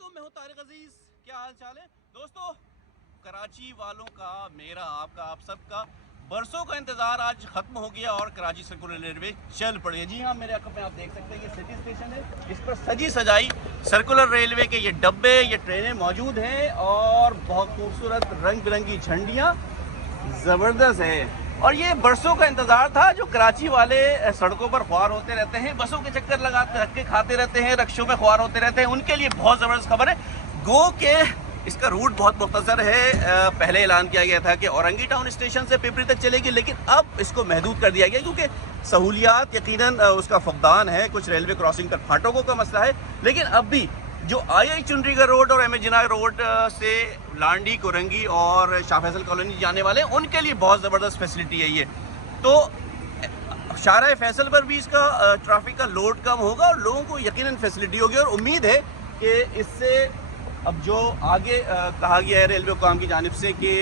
अस्सलामुअलैकुम, मैं हूं तारिक अजीज। क्या हाल चाल है दोस्तों? कराची वालों का, मेरा, आपका, आप सबका बरसों का इंतज़ार आज ख़त्म हो गया और कराची सर्कुलर रेलवे चल पड़ी है। जी हाँ, मेरे आंखों में आप देख सकते हैं ये सिटी स्टेशन है। इस पर सजी सजाई सर्कुलर रेलवे के ये डब्बे, ये ट्रेनें मौजूद हैं और बहुत खूबसूरत रंग बिरंगी झंडियाँ ज़बरदस्त है। और ये बरसों का इंतज़ार था जो कराची वाले सड़कों पर ख्वार होते रहते हैं, बसों के चक्कर लगाते रख के खाते रहते हैं, रक्षों में ख्वार होते रहते हैं, उनके लिए बहुत ज़बरदस्त खबर है। गो के इसका रूट बहुत मुख्तसर है। पहले ऐलान किया गया था कि औरंगी टाउन स्टेशन से पिपरी तक चलेगी, लेकिन अब इसको महदूद कर दिया गया क्योंकि सहूलियात यकीनन उसका फकदान है। कुछ रेलवे क्रॉसिंग पर फाटकों का मसला है, लेकिन अब भी जो आई चुनरीगढ़ रोड और एमए रोड से लांडी, कोरंगी और शाह फैसल कॉलोनी जाने वाले हैं, उनके लिए बहुत ज़बरदस्त फैसिलिटी है ये। तो शाहराह फैसल पर भी इसका ट्रैफिक का लोड कम होगा और लोगों को यकीनन फैसिलिटी होगी। और उम्मीद है कि इससे अब जो आगे कहा गया है रेलवे हुकाम की जानिब से कि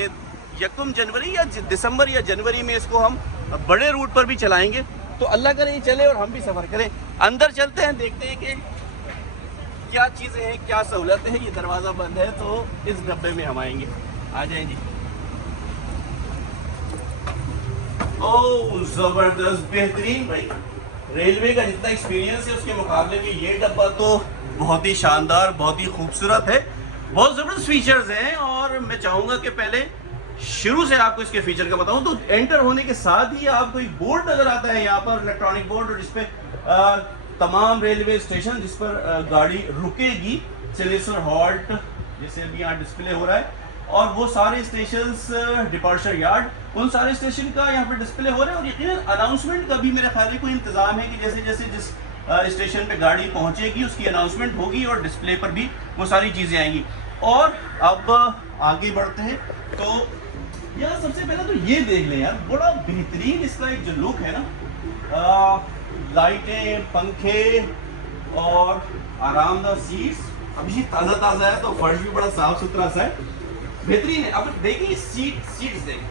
1 जनवरी या दिसंबर या जनवरी में इसको हम बड़े रूट पर भी चलाएँगे, तो अल्लाह करे ये चले और हम भी सफ़र करें। अंदर चलते हैं, देखते हैं कि क्या चीज़ें हैं, क्या सहूलतें हैं। ये दरवाज़ा बंद है तो इस डब्बे में हम आएंगे। आ जाएं जी। ओह ज़बरदस्त, बेहतरीन भाई। रेलवे का जितना एक्सपीरियंस है उसके मुकाबले में ये डब्बा तो बहुत ही शानदार, बहुत ही खूबसूरत है। बहुत ज़बरदस्त फीचर्स हैं और मैं चाहूँगा कि पहले शुरू से आपको इसके फीचर का बताऊँ। तो एंटर होने के साथ ही आपको एक बोर्ड नज़र आता है यहाँ पर, इलेक्ट्रॉनिक बोर्ड, और जिसपे तमाम रेलवे स्टेशन जिस पर गाड़ी रुकेगी, सिलेसर हॉल्ट जैसे अभी यहाँ डिस्प्ले हो रहा है, और वो सारे स्टेशंस, डिपार्चर यार्ड, उन सारे स्टेशन का यहाँ पे डिस्प्ले हो रहा है। और यकीनन अनाउंसमेंट का भी मेरे ख्याल में कोई इंतजाम है कि जैसे जैसे जिस स्टेशन पे गाड़ी पहुँचेगी उसकी अनाउंसमेंट होगी और डिस्प्ले पर भी वो सारी चीज़ें आएंगी। और अब आगे बढ़ते हैं तो यार सबसे पहले तो ये देख लें यार, बड़ा बेहतरीन इसका एक जो लुक है ना, लाइटें, पंखे और आरामदार सीट्स। अभी ये ताज़ा है तो फर्श भी बड़ा साफ सुथरा सा है, बेहतरीन है। अब देखिए सीट्स देखें,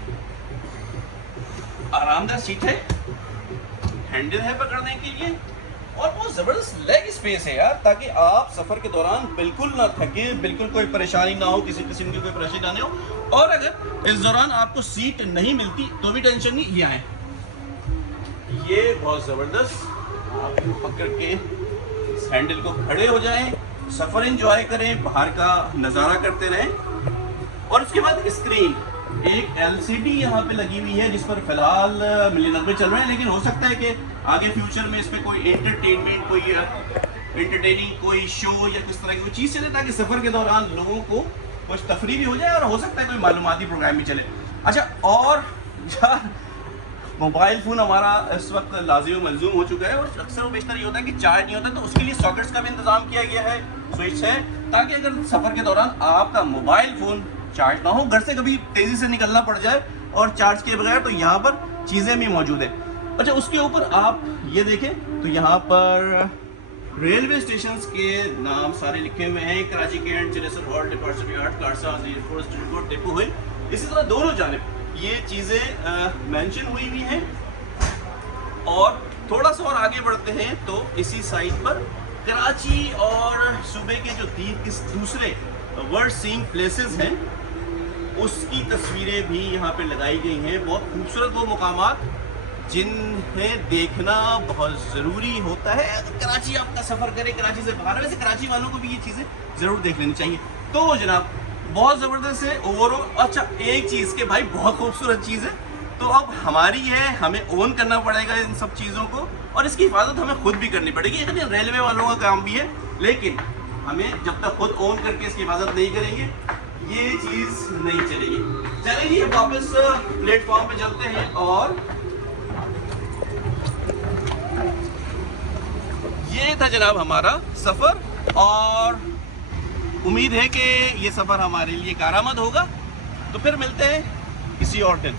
आरामदार सीट है, हैंडल है पकड़ने के लिए, और बहुत ज़बरदस्त लेग स्पेस है यार, ताकि आप सफ़र के दौरान बिल्कुल ना थके, बिल्कुल कोई परेशानी ना हो, किसी किस्म की कोई परेशानी ना हो। और अगर इस दौरान आपको सीट नहीं मिलती तो भी टेंशन नहीं, ये आए, ये बहुत ज़बरदस्त। आप पकड़ के इस हैंडल को खड़े हो जाएं, सफ़र एंजॉय करें, बाहर का नज़ारा करते रहें। और उसके बाद स्क्रीन, एक LCD यहाँ पे लगी हुई है जिस पर फिलहाल 90 चल रहे हैं, लेकिन हो सकता है कि आगे फ्यूचर में इस पर कोई एंटरटेनमेंट, कोई एंटरटेनिंग कोई शो या किस तरह की कोई चीज़ चले, ताकि सफ़र के दौरान लोगों को कुछ तफरी भी हो जाए और हो सकता है कोई मालूमाती प्रोग्राम भी चले। अच्छा, और यार मोबाइल फ़ोन हमारा इस वक्त लाज़िम मलज़ूम हो चुका है और अक्सर बेशतर ये होता है कि चार्ज नहीं होता, तो उसके लिए सॉकेट्स का भी इंतज़ाम किया गया है, स्विच है, ताकि अगर सफ़र के दौरान आपका मोबाइल फ़ोन चार्ज ना हो, घर से कभी तेज़ी से निकलना पड़ जाए और चार्ज के बगैर, तो यहाँ पर चीज़ें भी मौजूद है। अच्छा, उसके ऊपर आप ये देखें तो यहाँ पर रेलवे स्टेशन के नाम सारे लिखे हुए हैं, कराची कैंट, सिलेसर हॉल्ट, डिपार्चर यार्ड, कारसा, एयरफोर्स, एयरपोर्ट, डिपो हुए, इसी तरह दोनों जानिब ये चीज़ें मेंशन हुई हुई हैं। और थोड़ा सा और आगे बढ़ते हैं तो इसी साइड पर कराची और सूबे के जो दूसरे वर्ल्ड सीइंग प्लेसेस हैं उसकी तस्वीरें भी यहाँ पे लगाई गई हैं। बहुत खूबसूरत वो मकामात जिन्हें देखना बहुत ज़रूरी होता है अगर कराची आपका सफ़र करे, कराची से बाहर। वैसे कराची वालों को भी ये चीज़ें ज़रूर देख लेनी चाहिए। तो जनाब बहुत ज़बरदस्त है ओवरऑल। अच्छा, एक चीज़ के भाई बहुत खूबसूरत चीज़ है, तो अब हमारी है, हमें ओन करना पड़ेगा इन सब चीज़ों को, और इसकी हिफाजत हमें खुद भी करनी पड़ेगी। यानी रेलवे वालों का काम भी है, लेकिन हमें जब तक खुद ओन करके इसकी हिफाजत नहीं करेंगे ये चीज़ नहीं चलेगी। चलिए वापस प्लेटफॉर्म पे चलते हैं। और ये था जनाब हमारा सफ़र, और उम्मीद है कि ये सफ़र हमारे लिए कारआमद होगा। तो फिर मिलते हैं किसी और दिन।